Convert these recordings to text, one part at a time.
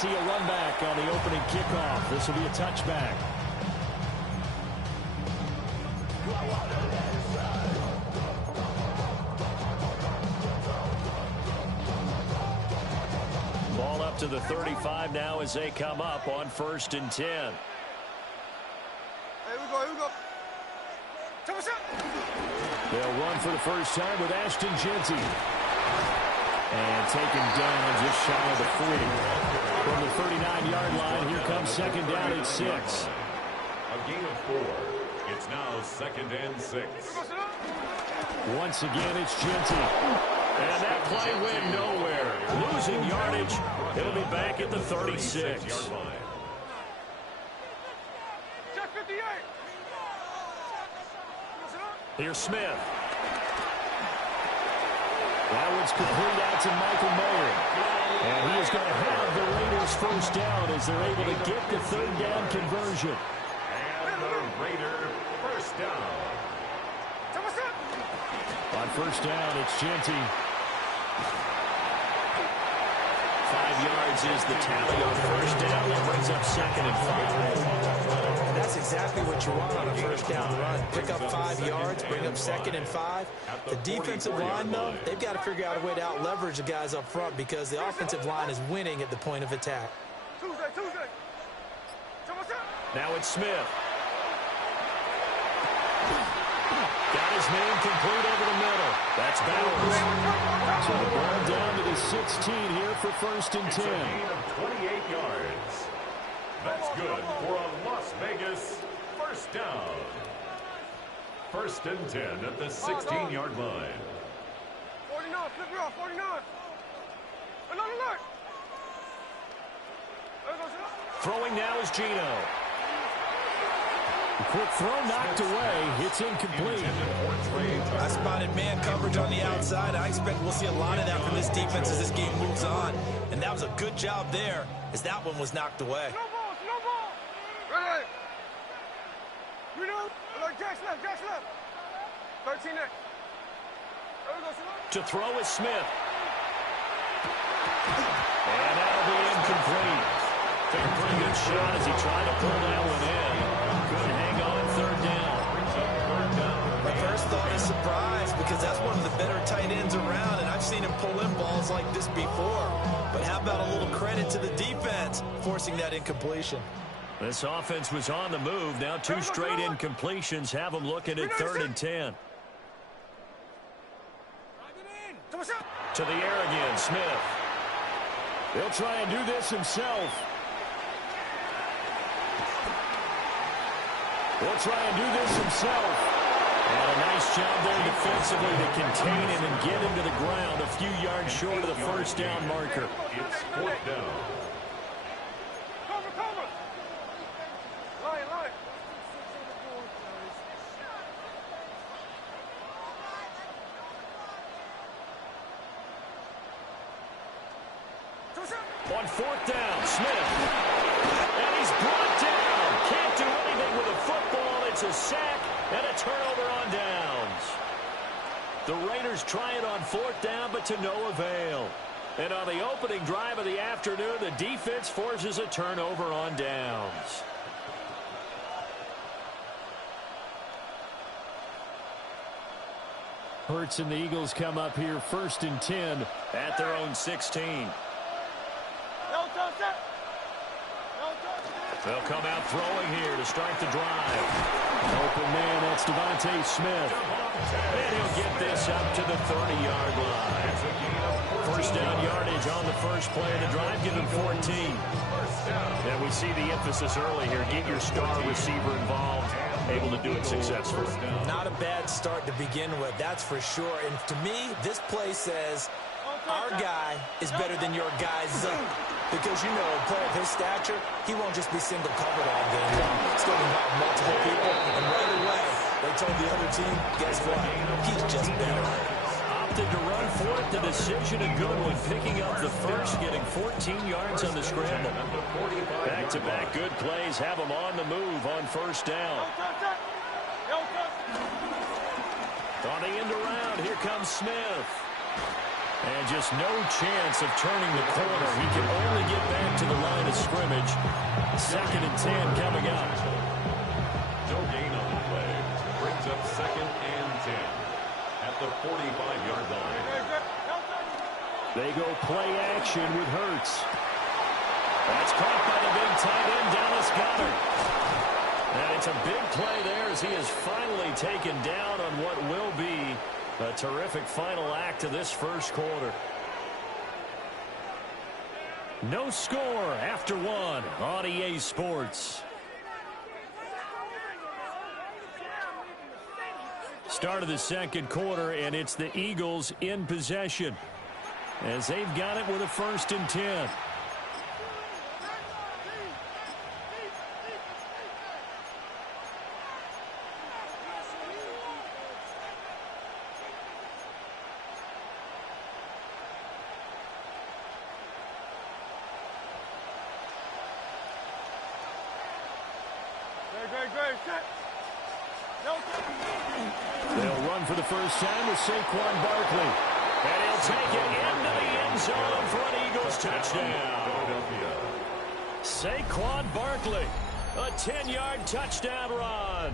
see a run back on the opening kickoff. This will be a touchback. Ball up to the 35 now as they come up on 1st and 10. Here we go. They'll run for the first time with Ashton Jeanty. And taken down just shy of the 40. From the 39-yard line, here comes 2nd down at 6. A gain of 4. It's now 2nd and 6. Once again, it's Jeanty. And that play went nowhere. Losing yardage. It'll be back at the 36. Here's Smith. That one's complete out to Michael Mayer. And he is going to have the Raiders first down as they're able to get the 3rd down conversion. And the Raider first down. On 1st down, it's Jeanty. 5 yards is the tally on 1st down. That brings up 2nd and 5. That's exactly what you want on a 1st down run. Pick up 5 yards, bring up 2nd and 5. The defensive line, though, they've got to figure out a way to out-leverage the guys up front because the offensive line is winning at the point of attack. Now it's Smith. Got his man complete over the middle. That's Bowers. So the ball down to the 16 here for 1st and 10. It's a gain of 28 yards. That's good for a Las Vegas first down. 1st and 10 at the 16-yard line. 49, flip it off, 49. Alert. Throwing now is Gino. The quick throw knocked away. It's incomplete. I spotted man coverage on the outside. I expect we'll see a lot of that from this defense as this game moves on. And that was a good job there as that one was knocked away. No ball. Ready. You know, like Jack's left. 13 next. To throw is Smith. And that'll be incomplete. Took a pretty good shot as he tried to pull that one in. Couldn't hang on 3rd down. My first thought is surprise because that's one of the better tight ends around, and I've seen him pull in balls like this before. But how about a little credit to the defense forcing that incompletion? This offense was on the move. Now 2 straight incompletions have them looking at 3rd and 10. To the air again, Smith. He'll try and do this himself. And a nice job there defensively to contain him and get him to the ground a few yards short of the 1st down marker. It's 4th down. Cover. Line. On 4th down, Smith. And he's brought down. Can't do anything with a football. It's a sack and a turnover on downs. The Raiders try it on 4th down, but to no avail. And on the opening drive of the afternoon, the defense forces a turnover on downs. Hurts and the Eagles come up here 1st and 10 at their own 16. They'll come out throwing here to start the drive. Open man, that's Devontae Smith. And he'll get this up to the 30-yard line. 1st down yardage on the first play of the drive, give him 14. And we see the emphasis early here. Get your star receiver involved. Able to do it successfully. Not a bad start to begin with, that's for sure. And to me, this play says our guy is better than your guy's. Because, you know, a player of his stature, he won't just be single covered all game long. It's going to involve multiple people. And right away, they told the other team, guess what? He's just better. Opted to run for it. The decision a good one. Picking up the first, getting 14 yards on the scramble. Back-to-back good plays have them on the move on 1st down. On the end around, here comes Smith. And just no chance of turning the corner. He can only get back to the line of scrimmage. 2nd and 10 coming up. No gain on the play. Brings up 2nd and 10 at the 45-yard line. They go play action with Hurts. That's caught by the big tight end, Dallas Goedert. And it's a big play there as he is finally taken down on what will be a terrific final act of this first quarter. No score after 1 on EA Sports. Start of the second quarter, and it's the Eagles in possession as they've got it with a 1st and 10. They'll run for the first time with Saquon Barkley. And he'll take it into the end zone for an Eagles touchdown. Saquon Barkley, a 10-yard touchdown run.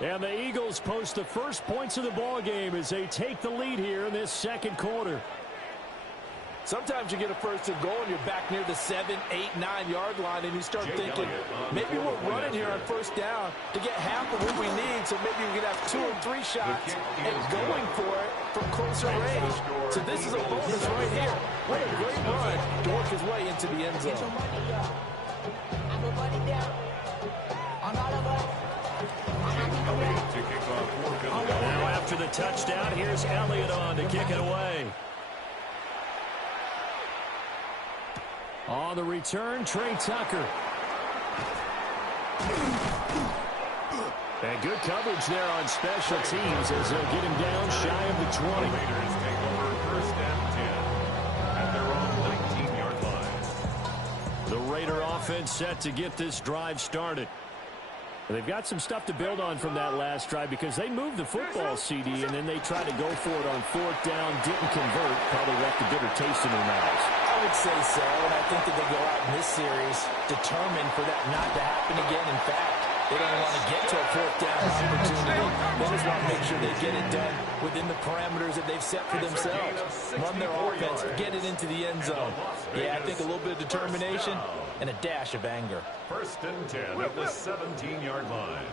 And the Eagles post the first points of the ball game as they take the lead here in this second quarter. Sometimes you get a 1st and goal and you're back near the 7, 8, 9-yard line and you start thinking, maybe we're running here on 1st down to get half of what we need, so maybe we can have 2 or 3 shots and going for it from closer range. So this is a bonus right here. What a great run to work his way into the end zone. Now after the touchdown, here's Elliott on to kick it away. On the return, Trey Tucker. And good coverage there on special teams as they'll get him down shy of the 20. Raiders take over 1st and 10 at their own 19-yard line. The Raider offense set to get this drive started. They've got some stuff to build on from that last drive because they moved the football, CD, and then they tried to go for it on 4th down, didn't convert, probably left a bitter taste in their mouths. I would say so, and I think that they go out in this series determined for that not to happen again. In fact, they don't want to get to a 4th down opportunity. They just want to make sure they get it done within the parameters that they've set for themselves. Run their offense, get it into the end zone. Yeah, I think a little bit of determination and a dash of anger. 1st and 10 at the 17-yard line.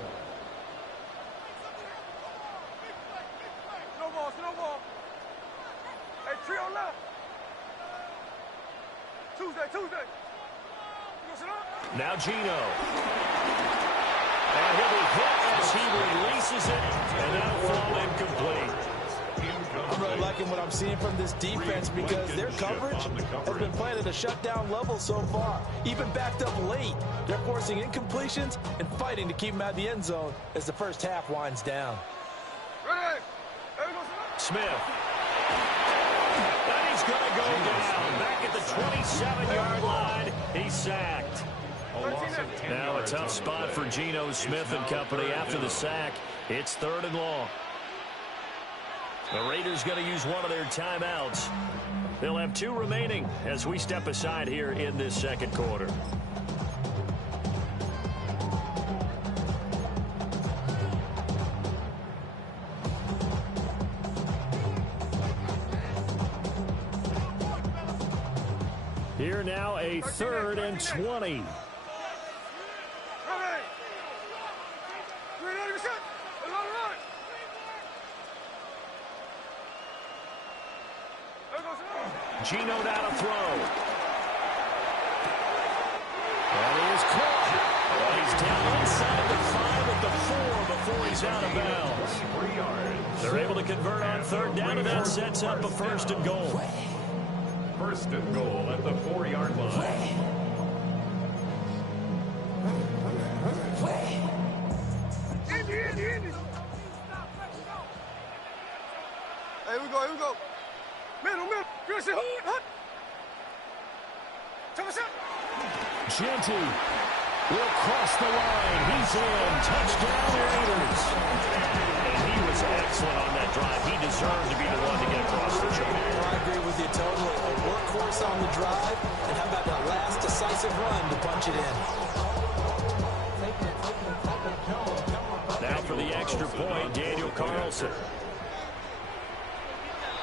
Snowball. Hey, trio left. Tuesday. Now Gino. And he'll be hit as he releases it, and that'll fall incomplete. I'm really liking what I'm seeing from this defense because their coverage has been playing at a shutdown level so far. Even backed up late, they're forcing incompletions and fighting to keep them out of the end zone as the first half winds down. Smith. And he's going to go down. Back at the 27-yard line, he's sacked. Now a tough spot for Geno Smith and company after the sack. It's 3rd and long. The Raiders going to use one of their timeouts. They'll have 2 remaining as we step aside here in this second quarter. Here now a 3rd and 20. Gino now to throw. And he is caught. Well, he's down inside the 5 at the 4 before he's out of bounds. They're able to convert on 3rd down, and that sets up a 1st and goal. 1st and goal at the 4-yard line. Hey, here we go. Middle. Genty will cross the line. He's in. Touchdown, Raiders. And he was excellent on that drive. He deserved to be the one to get across the track. I agree with you on the drive, and how about that last decisive run to punch it in? Now for the extra point, Daniel Carlson.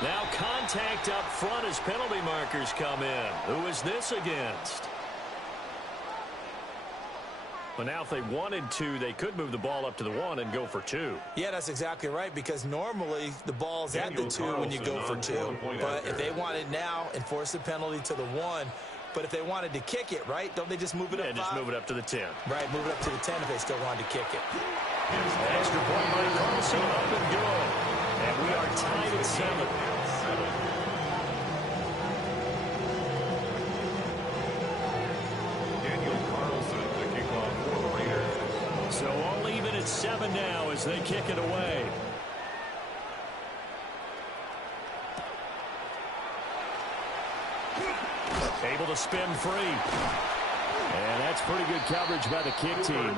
Now contact up front as penalty markers come in. Who is this against? Well, now if they wanted to, they could move the ball up to the 1 and go for 2. Yeah, that's exactly right, because normally the ball's at the 2 when you go for 2. But if they wanted now, enforce the penalty to the 1. But if they wanted to kick it, right, don't they just move it up 5? Yeah, just move it up to the 10. Right, move it up to the 10 if they still wanted to kick it. Extra point by Carlson, up and good. And we are tied at 7. So all even at 7 now as they kick it away. Able to spin free. And that's pretty good coverage by the kick team,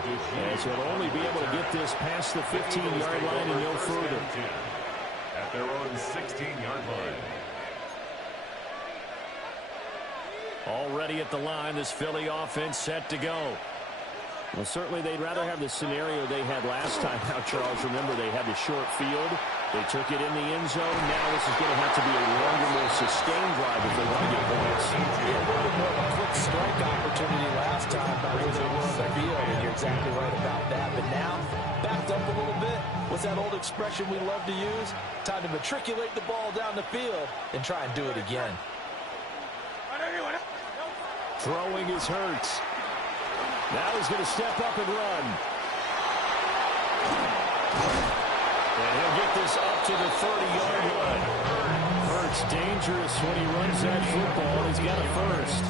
as he'll only be able to get this past the 15-yard line and no further. At their own 16-yard line. Already at the line, this Philly offense set to go. Well, certainly they'd rather have the scenario they had last time. Now, Charles, remember, they had the short field. They took it in the end zone. Now this is going to have to be a longer, more sustained drive if they want to get points. Yeah, a little bit more of a quick strike opportunity last time by where they were on the field, and you're exactly right about that. But now, backed up a little bit. What's that old expression we love to use? Time to matriculate the ball down the field and try and do it again. Throwing is Hurts. Now he's going to step up and run. And he'll get this up to the 30-yard line. Hurts dangerous when he runs that football. He's got a first.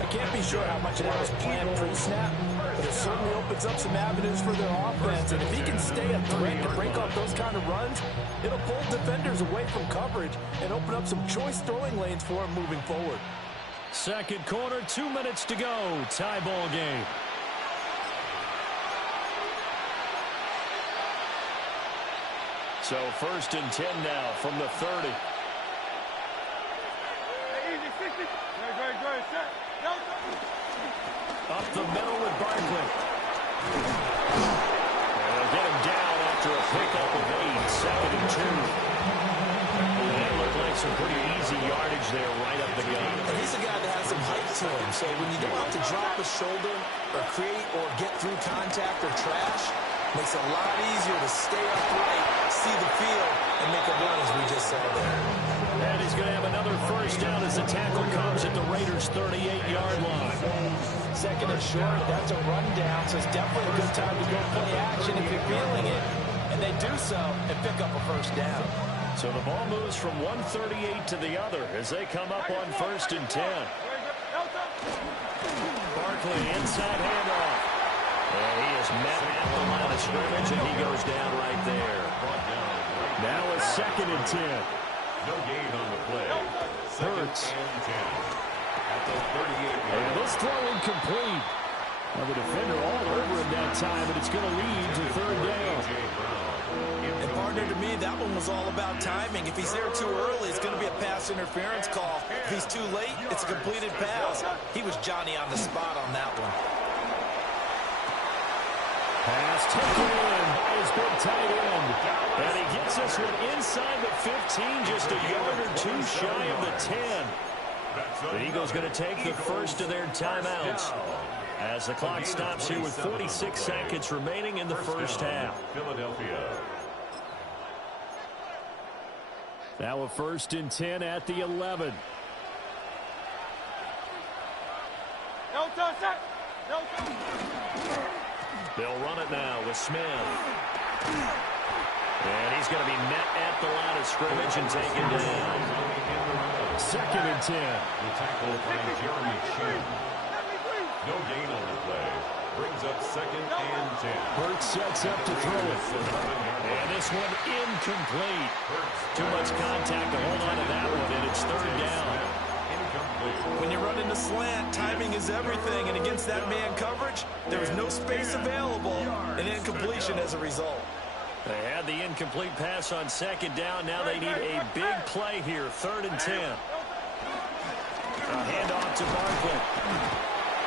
I can't be sure how much of that was planned pre-snap, but it certainly opens up some avenues for their offense. And if he can stay a threat to break off those kind of runs, it'll pull defenders away from coverage and open up some choice throwing lanes for him moving forward. Second quarter, 2 minutes to go. Tie ball game. So first and 10 now from the 30. Up the middle with Barkley. And they'll get him down after a pickup of 8. Second and 2. And that looked like some pretty easy yardage there right up the gut. And he's a guy that has some height to him. So when you don't have to drop a shoulder or create or get through contact or trash, makes it a lot easier to stay upright, see the field, and make a run, as we just saw there. And he's going to have another first down as the tackle comes at the Raiders' 38-yard line. Second and short, that's a rundown, so it's definitely a good time to go play action if you're feeling it. And they do so and pick up a first down. So the ball moves from one 38 to the other as they come up on first and 10. Barkley inside handoff. And he is met at the line of scrimmage, and he goes down right there. Now it's second and 10. No gain on the play. Hurts. And 10. At the 38-yard And this throw incomplete. Well, the defender all over him that time, but it's going to lead to third down. And partner, to me, that one was all about timing. If he's there too early, it's going to be a pass interference call. If he's too late, it's a completed pass. He was Johnny on the spot on that one. Pass taken in by his big tight end. And he gets this one inside the 15, just a yard or two shy of the 10. The Eagles going to take the first of their timeouts as the clock stops here with 46 seconds remaining in the first half. Philadelphia. Now a first and 10 at the 11. No touch, no touch. They'll run it now with Smith. And he's going to be met at the line of scrimmage and taken down. Second and 10. The tackle by Jeremy Chin. No gain on the play. Brings up second and 10. Hurts sets up to throw it. And this one incomplete. Too much contact to hold on to that one, and it's third down. When you run in the slant, timing is everything, and against that man coverage, there was no space available, and incompletion as a result. They had the incomplete pass on second down. Now they need a big play here, third and 10. A handoff to Barkley.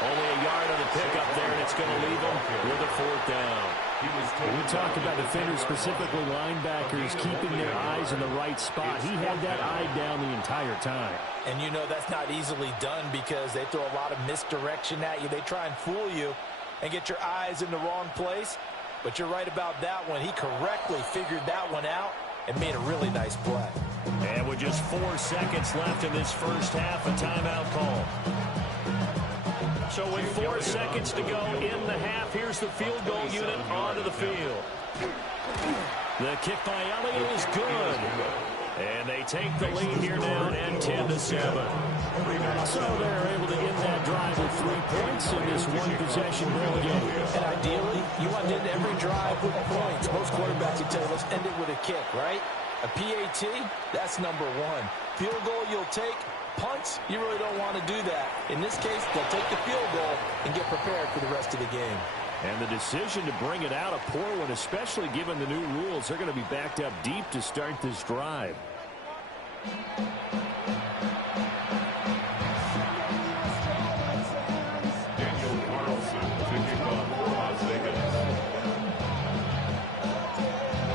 Only a yard on the pickup there, and it's going to leave him with a fourth down. When we talk about defenders, specifically linebackers, keeping their eyes in the right spot, he had that eye down the entire time. And you know that's not easily done because they throw a lot of misdirection at you. They try and fool you and get your eyes in the wrong place. But you're right about that one. He correctly figured that one out and made a really nice play. And with just 4 seconds left in this first half, a timeout call. So with 4 seconds to go in the half, here's the field goal unit onto the field. The kick by Elliott is good. And they take the lead here now at 10-7. So they're able to end that drive with 3 points in this one-possession ball game. And ideally, you want to end every drive with points. Most quarterbacks would tell you, let's end it with a kick, right? A PAT, that's number one. Field goal you'll take. Punts, you really don't want to do that. In this case, they'll take the field goal and get prepared for the rest of the game. And the decision to bring it out, a poor one, especially given the new rules. They're going to be backed up deep to start this drive. Daniel Carlson to kick off for Las Vegas.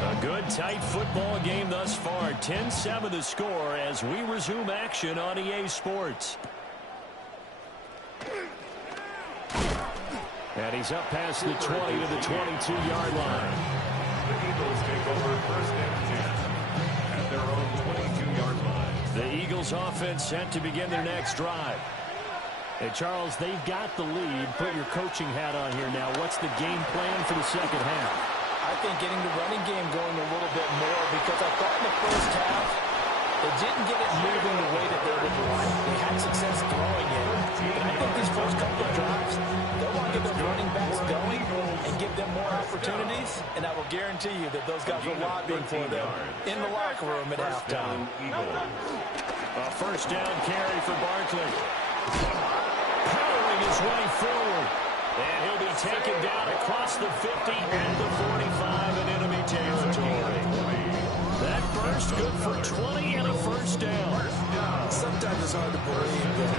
A good, tight football game thus far. 10-7 the score as we resume action on EA Sports. And he's up past the 20 to the 22-yard line. The Eagles take over first and 10 at their own 22-yard line. The Eagles offense set to begin their next drive. Hey, Charles, they've got the lead. Put your coaching hat on here now. What's the game plan for the second half? I think getting the running game going a little bit more because I thought in the first half they didn't get it moving the way that they would like. They had success throwing it. And I think these first couple of drives, they'll want to get those running backs going and give them more opportunities. And I will guarantee you that those guys are lobbying for them in the locker room at halftime. A first down carry for Barkley. Powering his way forward. And he'll be taken down across the 50 and the 45 in enemy territory. That burst good for 20 and a first down. Sometimes it's hard to believe, but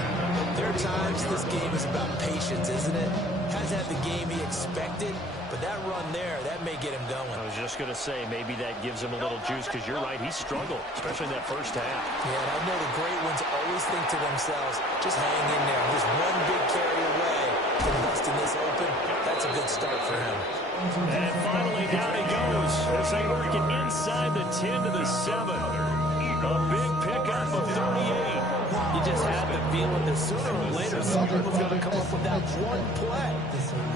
there are times this game is about patience, isn't it? Hasn't had the game he expected, but that run there, that may get him going. I was just going to say, maybe that gives him a little juice because you're right, he struggled, especially in that first half. Yeah, and I know the great ones always think to themselves, just hang in there. Just one big carry away from busting this open. That's a good start for him. And finally, down he goes as they work it inside the 10 to the 7. A big pickup of 38. You just had the feeling that sooner or later someone was going to come up with that one play.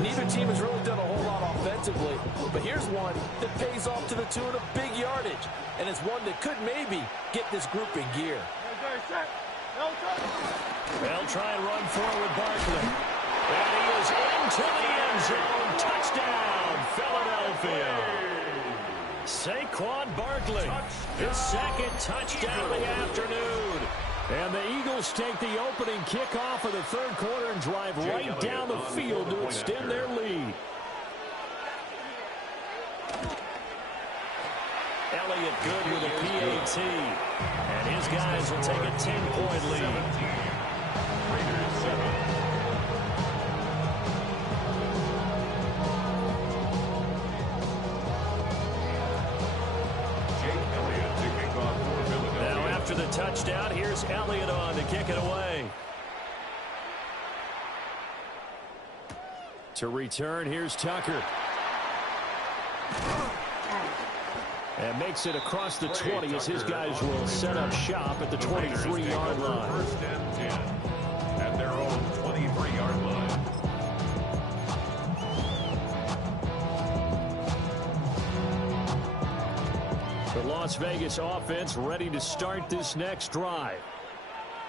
Neither team has really done a whole lot offensively, but here's one that pays off to the tune of big yardage, and it's one that could maybe get this group in gear. They'll try and run forward Barkley. And he is into the end zone. Touchdown, Philadelphia. Saquon Barkley, his second touchdown of the afternoon. And the Eagles take the opening kickoff of the third quarter and drive right down the field to extend their lead. Elliott good with a PAT. And his guys will take a 10-point lead. Raiders 7. After the touchdown, here's Elliott on to kick it away. To return, here's Tucker. And makes it across the 20 as his guys will set up shop at the 23-yard line. First and 10 at their own 23-yard line. The Las Vegas offense ready to start this next drive.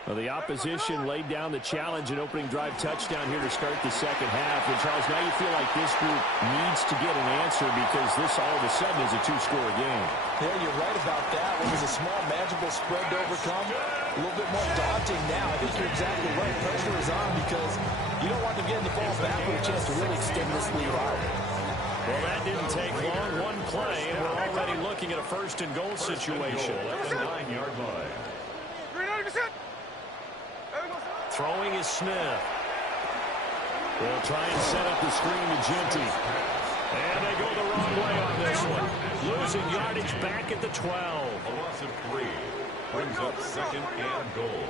Well, the opposition laid down the challenge and opening drive touchdown here to start the second half. And, Charles, now you feel like this group needs to get an answer because this all of a sudden is a two-score game. Yeah, you're right about that. It was a small, manageable spread to overcome. A little bit more daunting now. I think you're exactly right. Pressure is on because you don't want them getting the ball back with a chance to really extend this lead out. Well, that didn't take long. One play, and we're already looking at a first-and-goal situation. At the 9-yard line. Throwing is Smith. They'll try and set up the screen to Genty. And they go the wrong way on this one. Losing yardage back at the 12. A loss of 3 brings up second and goal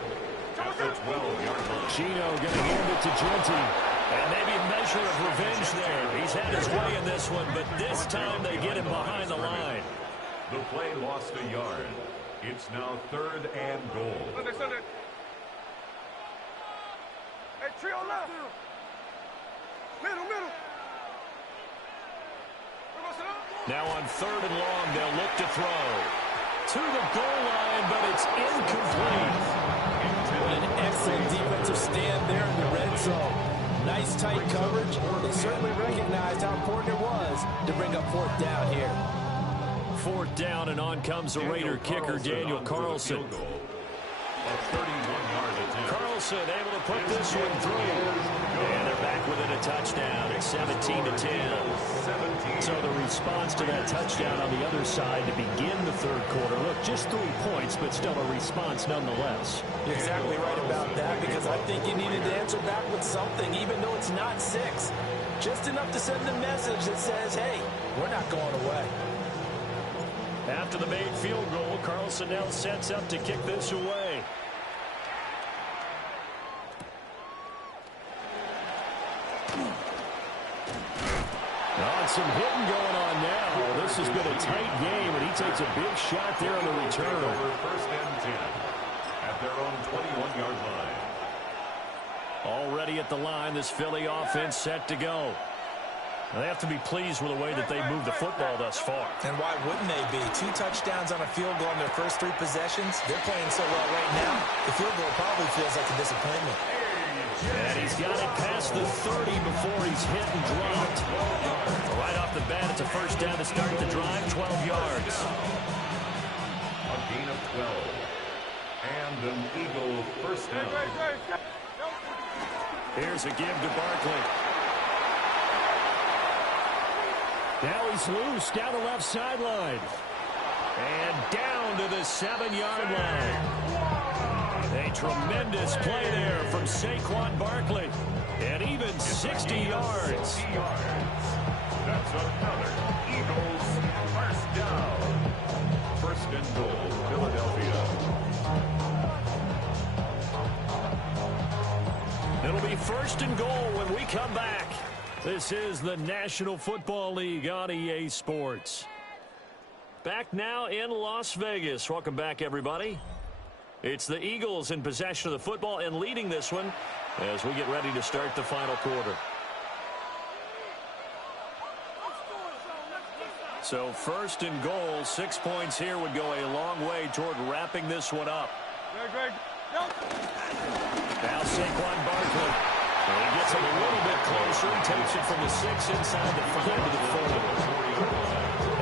at the 12-yard line. Chino going to hand it to Genty. And maybe a measure of revenge there. He's had his way in this one, but this time they get him behind the line. The play lost a yard. It's now third and goal. Hey, trio left. Middle. Now on third and long, they'll look to throw. To the goal line, but it's incomplete. What an excellent defensive stand there in the red zone. Nice tight coverage. They certainly recognized how important it was to bring up fourth down here. Fourth down, and on comes the Raider kicker, Daniel Carlson. A 31-yard attempt. Carlson able to put this one through. And they're back within a touchdown. It's 17-10. So the response to that touchdown on the other side to begin the third quarter. Look, just 3 points, but still a response nonetheless. You're exactly right about that, because I think you needed to answer back with something, even though it's not 6. Just enough to send a message that says, hey, we're not going away. After the made field goal, Carlson now sets up to kick this away. Some hitting going on now. This has been a tight game, and he takes a big shot there on the return. First and 10 at their own 21-yard line. Already at the line, this Philly offense set to go. They have to be pleased with the way that they moved the football thus far. And why wouldn't they be? 2 touchdowns on a field goal in their first 3 possessions. They're playing so well right now, the field goal probably feels like a disappointment. And he's got it past the 30 before he's hit and dropped. Right off the bat, it's a first down to start the drive, 12 yards. A gain of 12. And an Eagle first down. Here's a give to Barkley. Now he's loose down the left sideline. And down to the 7-yard line. A tremendous play there from Saquon Barkley. And even 60 yards. That's another Eagles first down. First and goal, Philadelphia. It'll be first and goal when we come back. This is the National Football League on EA Sports. Back now in Las Vegas. Welcome back, everybody. It's the Eagles in possession of the football and leading this one as we get ready to start the final quarter. So first and goal, 6 points here would go a long way toward wrapping this one up. Now Saquon Barkley. And he gets it a little bit closer. He takes it from the 6 inside the 5 to the 4.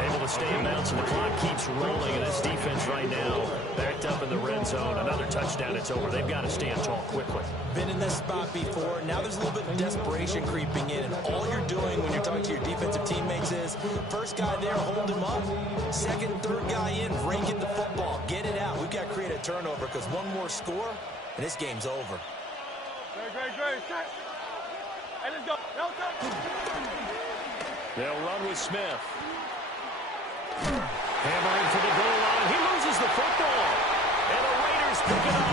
Able to stay in bounds, and the clock keeps rolling. And this defense right now backed up in the red zone. Another touchdown, it's over. They've got to stand tall quickly. Been in this spot before. Now there's a little bit of desperation creeping in. And all you're doing when you're talking to your defensive teammates is, first guy there, hold him up. Second, third guy in, rake in the football. Get it out. We've got to create a turnover, because one more score, and this game's over. Great. Hey, let's go. They'll run with Smith. Hammering for the goal line. He loses the football. And the Raiders pick it up.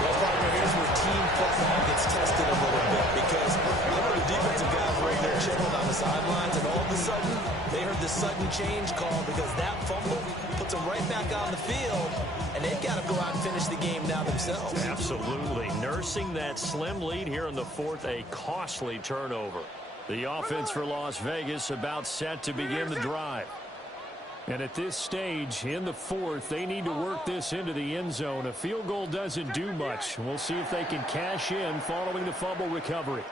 Well, partner, here's where team football gets tested a little bit, because the defensive guys right there chilling on the sidelines, and all of a sudden, they heard the sudden change call, because that fumble puts them right back on the field, and they've got to go out and finish the game now themselves. Absolutely. Nursing that slim lead here in the 4th, a costly turnover. The offense for Las Vegas about set to begin the drive. And at this stage, in the 4th, they need to work this into the end zone. A field goal doesn't do much. We'll see if they can cash in following the fumble recovery.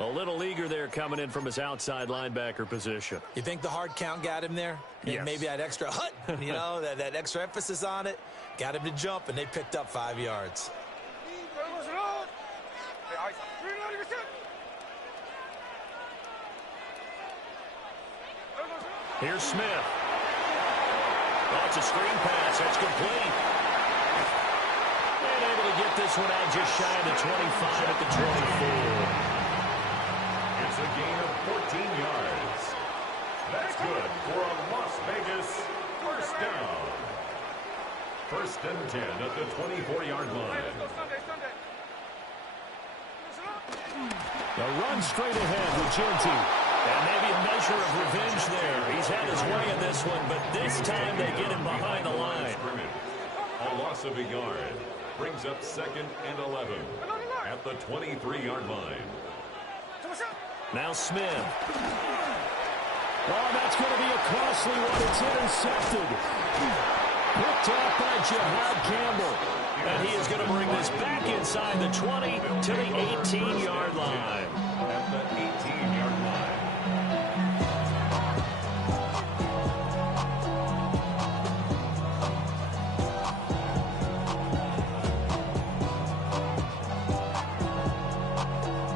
A little eager there coming in from his outside linebacker position. You think the hard count got him there? Yes. Maybe that extra hut, that extra emphasis on it, got him to jump, and they picked up 5 yards. Here's Smith. Oh, it's a screen pass. That's complete. and able to get this one out just shy of the 25 at the 24. It's a gain of 14 yards. That's good for a Las Vegas first down. First and 10 at the 24-yard line. The run straight ahead with Genty. And maybe a measure of revenge there. He's had his way in this one, but this time they get him behind the line. A loss of a yard brings up second and 11 at the 23-yard line. Now Smith. Oh, that's going to be a costly one. It's intercepted. Picked off by Jihad Campbell. And he is going to bring this back inside the 20 to the 18-yard line. At the 18-yard line.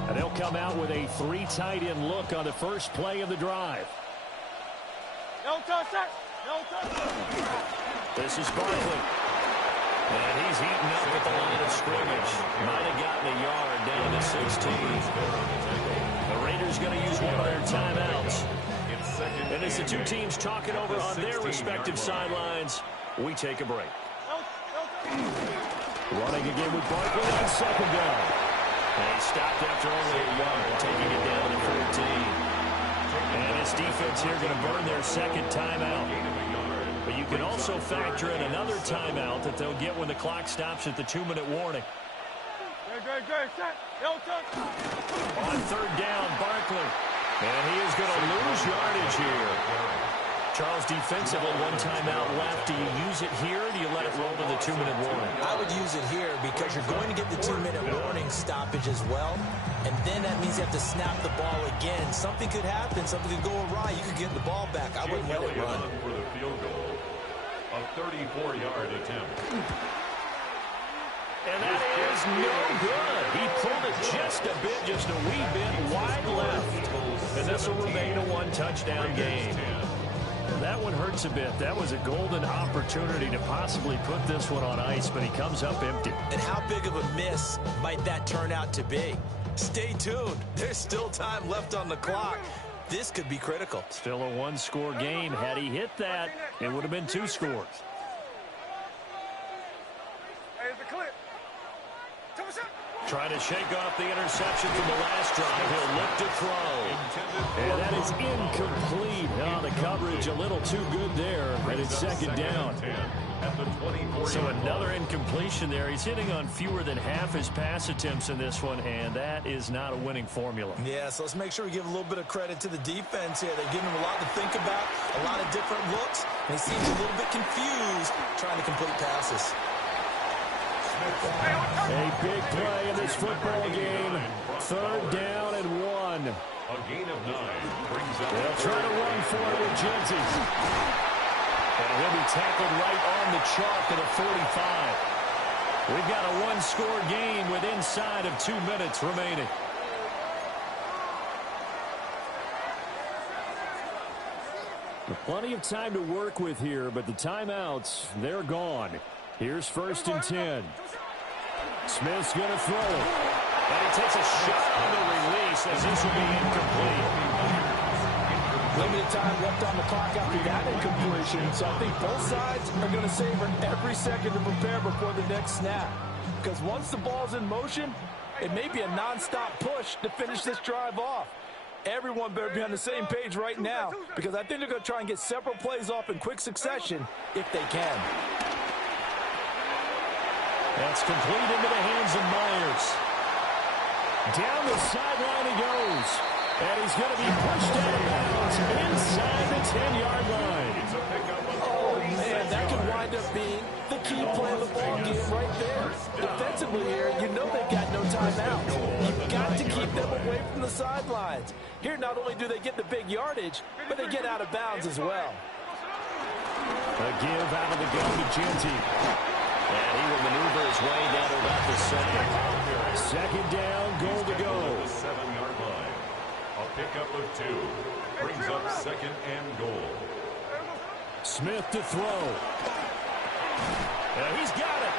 And they'll come out with a 3 tight end look on the first play of the drive. No touch that. No touch. This is Barkley. And he's heating up at the line of scrimmage. Might have gotten a yard down to 16. The Raiders going to use one of their timeouts. And as the two teams talking over on their respective sidelines, we take a break. Running again with Barkley on second down. And he stopped after only a yard, taking it down to 14. And this defense here going to burn their second timeout. But you can also factor in another timeout that they'll get when the clock stops at the 2-minute warning. On third down, Barkley. And he is going to lose yardage here. Charles, defensively, one timeout left. Do you use it here, or do you let it roll to the 2-minute warning? I would use it here because you're going to get the 2-minute warning stoppage as well. And then that means you have to snap the ball again. Something could happen. Something could go awry. You could get the ball back. I wouldn't let it run. For the field goal. A 34-yard attempt. And that is no good. He pulled it just a bit, just a wee bit wide left. And this will remain a one-touchdown game. That one hurts a bit. That was a golden opportunity to possibly put this one on ice, but he comes up empty. And how big of a miss might that turn out to be? Stay tuned. There's still time left on the clock. This could be critical. Still a one-score game. Had he hit that, it would have been 2 scores. Trying to shake off the interception from the last drive. He'll look to throw. And that is incomplete. Oh, the coverage a little too good there, and it's second down. So another incompletion there. He's hitting on fewer than half his pass attempts in this one, and that is not a winning formula. Yeah, so let's make sure we give a little bit of credit to the defense here. They're giving him a lot to think about, a lot of different looks, and he seems a little bit confused trying to complete passes. A big play in this football game. Third down and 1. A gain of 9 brings up. They'll try to run for it with Genty. And he'll be tackled right on the chalk at a 45. We've got a one-score game with inside of 2 minutes remaining. Plenty of time to work with here, but the timeouts, they're gone. Here's first and 10. Smith's going to throw it. And he takes a shot on the release as this will be incomplete. Limited time left on the clock after that incompletion, so I think both sides are going to savor every second to prepare before the next snap. Because once the ball's in motion, it may be a non-stop push to finish this drive off. Everyone better be on the same page right now, because I think they're going to try and get several plays off in quick succession if they can. That's complete into the hands of Myers. Down the sideline he goes. And he's going to be pushed out of bounds inside the 10-yard line. Oh, man, that could wind up being the key play of the ball game right there. Defensively here, you know they've got no timeouts. You've got to keep them away from the sidelines. Here, not only do they get the big yardage, but they get out of bounds as well. A give out of the gun to Genty. And he will maneuver his way down to about the 7. Second down, goal to go. The 7-yard line. A pickup of 2 brings up second and goal. Smith to throw. And he's got it.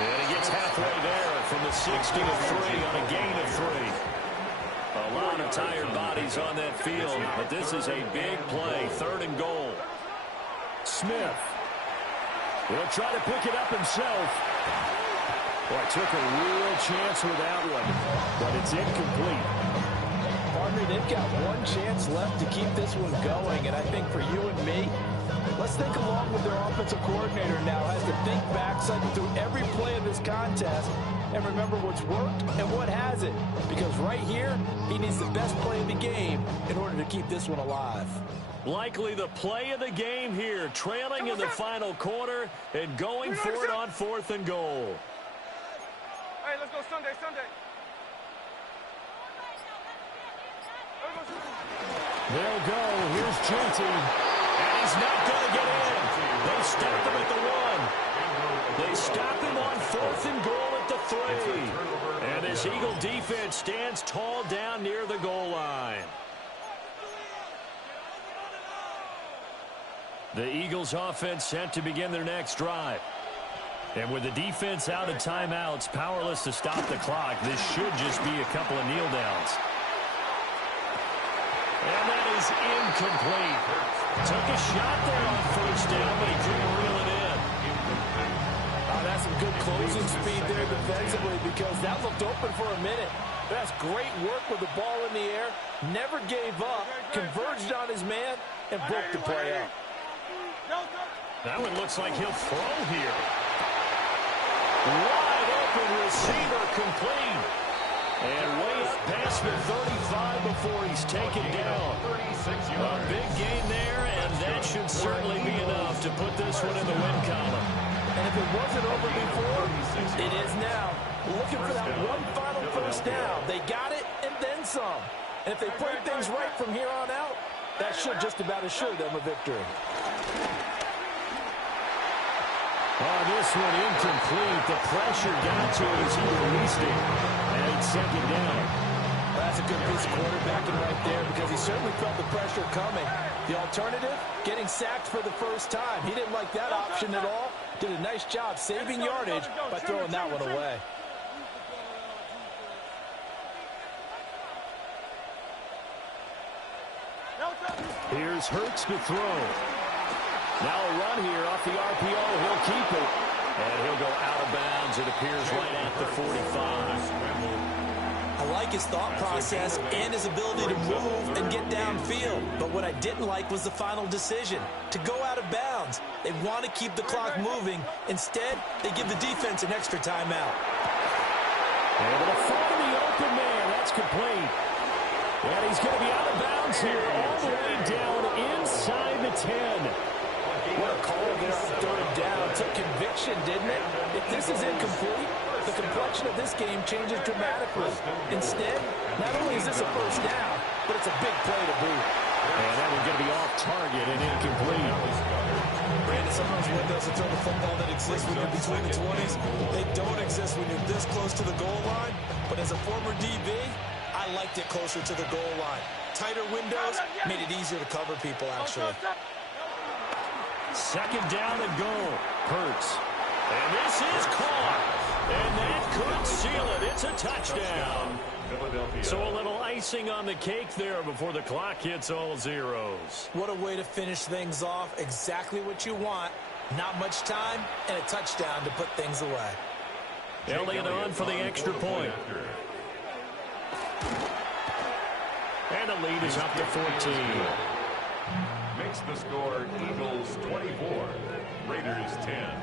And he gets halfway there from the 60 to 3 on a gain of 3. A lot of tired bodies on that field, but this is a big play. 3rd and goal. Smith. He'll try to pick it up himself. Boy, took a real chance with that one, but it's incomplete. Partner, they've got one chance left to keep this one going, and I think for you and me, let's think along with their offensive coordinator now has to think back, cycle through every play of this contest, and remember what's worked and what hasn't. Because right here, he needs the best play of the game in order to keep this one alive. Likely the play of the game here, trailing in the final quarter and going for it on 4th and goal. Hey, let's go Sunday. They'll go. Here's Genty. And he's not going to get in. They stop him at the 1. They stop him on 4th and goal at the 3. And this Eagle defense stands tall down near the goal line. The Eagles offense set to begin their next drive. And with the defense out of timeouts, powerless to stop the clock, this should just be a couple of kneel downs. And that is incomplete. Took a shot there on 1st down, but he couldn't reel it in. Oh, that's some good closing speed there defensively because that looked open for a minute. That's great work with the ball in the air. Never gave up, converged on his man, and broke the play up. That one looks like he'll throw here. Wide open receiver complete. And way up past the 35 before he's taken down. A big gain there, and that should certainly be enough to put this one in the win column. And if it wasn't over before, it is now. Looking for that one final 1st down. They got it and then some. And if they play things right from here on out, that should just about assure them a victory. Oh, this one incomplete. The pressure got to it as he released it. And it's 2nd down. Well, that's a good piece of quarterbacking right there because he certainly felt the pressure coming. The alternative, getting sacked for the 1st time. He didn't like that option at all. Did a nice job saving yardage by throwing that one away. Here's Hurts to throw. Now a run here off the RPO. He'll keep it. And he'll go out of bounds. It appears right at the 45. I like his thought process and his ability to move and get downfield. But what I didn't like was the final decision, to go out of bounds. They want to keep the clock moving. Instead, they give the defense an extra timeout. Able to find the open man. That's complete. And he's going to be out of bounds here all the way down inside the 10. What a call there on 3rd down. Took conviction, didn't it? If this is incomplete, the complexion of this game changes dramatically. Instead, not only is this a 1st down, but it's a big play to boot. And that one's going to be off target and incomplete. Brandon, some of those windows to throw the football that exist when you're between the 20s, they don't exist when you're this close to the goal line. But as a former DB, I liked it closer to the goal line. Tighter windows made it easier to cover people, actually. 2nd down and goal. Hurts. And this is caught. And that could seal it. It's a touchdown. So a little icing on the cake there before the clock hits all zeros. What a way to finish things off. Exactly what you want. Not much time and a touchdown to put things away. Elliott on for the extra point. And the lead is up to 14. Makes the score Eagles 24, Raiders 10.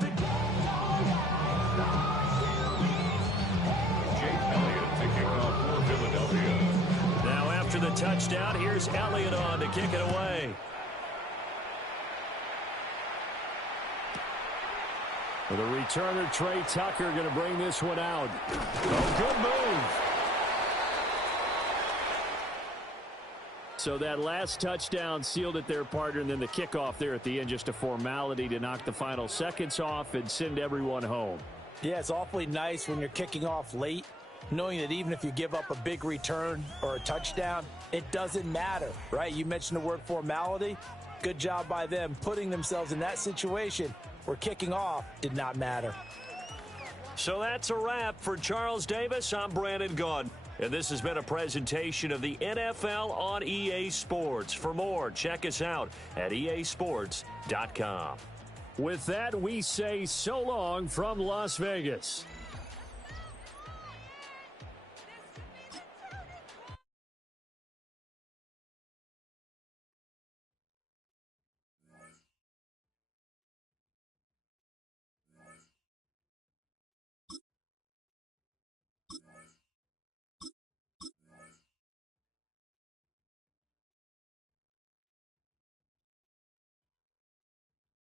Jake Elliott to kick off for Philadelphia. Now after the touchdown, here's Elliott on to kick it away. The returner, Trey Tucker, going to bring this one out. Oh, good move. So that last touchdown sealed it there, partner, and then the kickoff there at the end, just a formality to knock the final seconds off and send everyone home. Yeah, it's awfully nice when you're kicking off late, knowing that even if you give up a big return or a touchdown, it doesn't matter, right? You mentioned the word formality. Good job by them putting themselves in that situation where kicking off did not matter. So that's a wrap for Charles Davis. I'm Brandon Gaudin. And this has been a presentation of the NFL on EA Sports. For more, check us out at easports.com. With that, we say so long from Las Vegas.